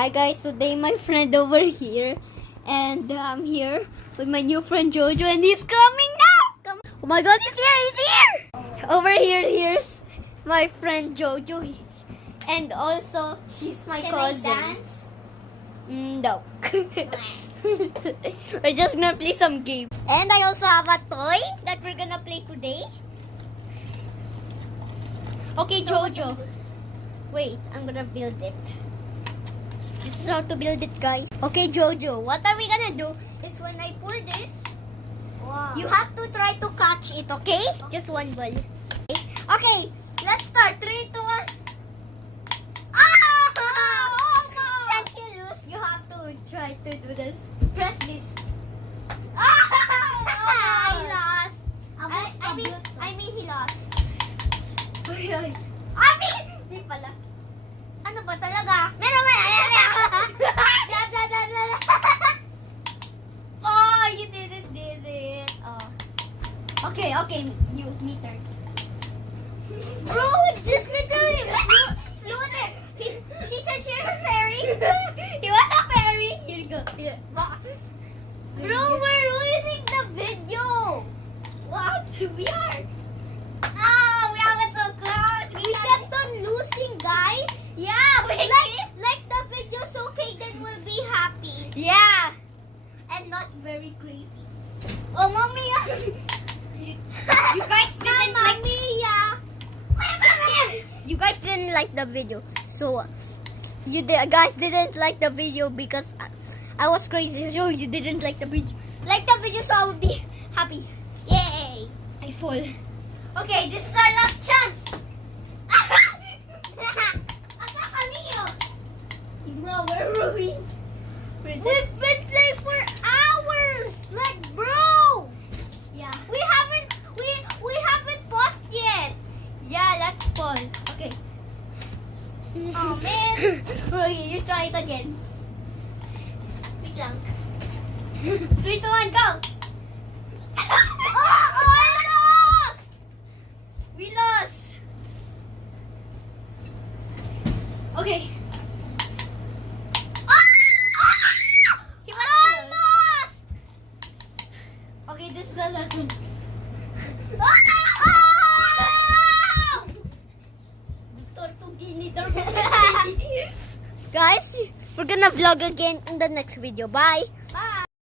Hi guys, today my friend over here, and I'm here with my new friend Jojo, and he's coming now! Oh my god, he's here! He's here! Over here, here's my friend Jojo, and also she's my cousin. Can I dance? No. We're just gonna play some game. And I also have a toy that we're gonna play today. Okay, Jojo. Wait, I'm gonna build it. This is how to build it, guys. Okay, Jojo, what are we gonna do is when I pull this, Wow. you have to try to catch it, okay? Just one ball. Okay, let's start. 3, 2, 1. Since you lose, you have to try to do this. Press this. I lost. I mean he lost. Di pala. Ano ba talaga? Meron nga. Blah, blah, blah, blah. Oh, you did it. Oh. Okay, me turn. Bro, just literally flew there. She said she was a fairy. He was a fairy. Here you go. Here. Bro, we're ruining the video. What? We are. Oh, we haven't so close. We kept on losing, guys. Yeah, we Like the video's okay, then we'll be happy. Yeah. And not very crazy. Oh, mommy. You guys didn't like You guys didn't like the video. So guys didn't like the video because I was crazy. So you didn't like the video. Like the video so I would be happy. Yay. I fall. Okay, this is our last chance. Bro, where were we? We've been playing for hours. Like, bro, Yeah. we haven't paused yet. Yeah, let's fall. Okay. Oh man. Okay, you try it again. Wait lang. 3, 2, 1, go! I lost. We lost! Okay. He was Almost. Okay, this is the last one. Guys, we're gonna vlog again in the next video. Bye!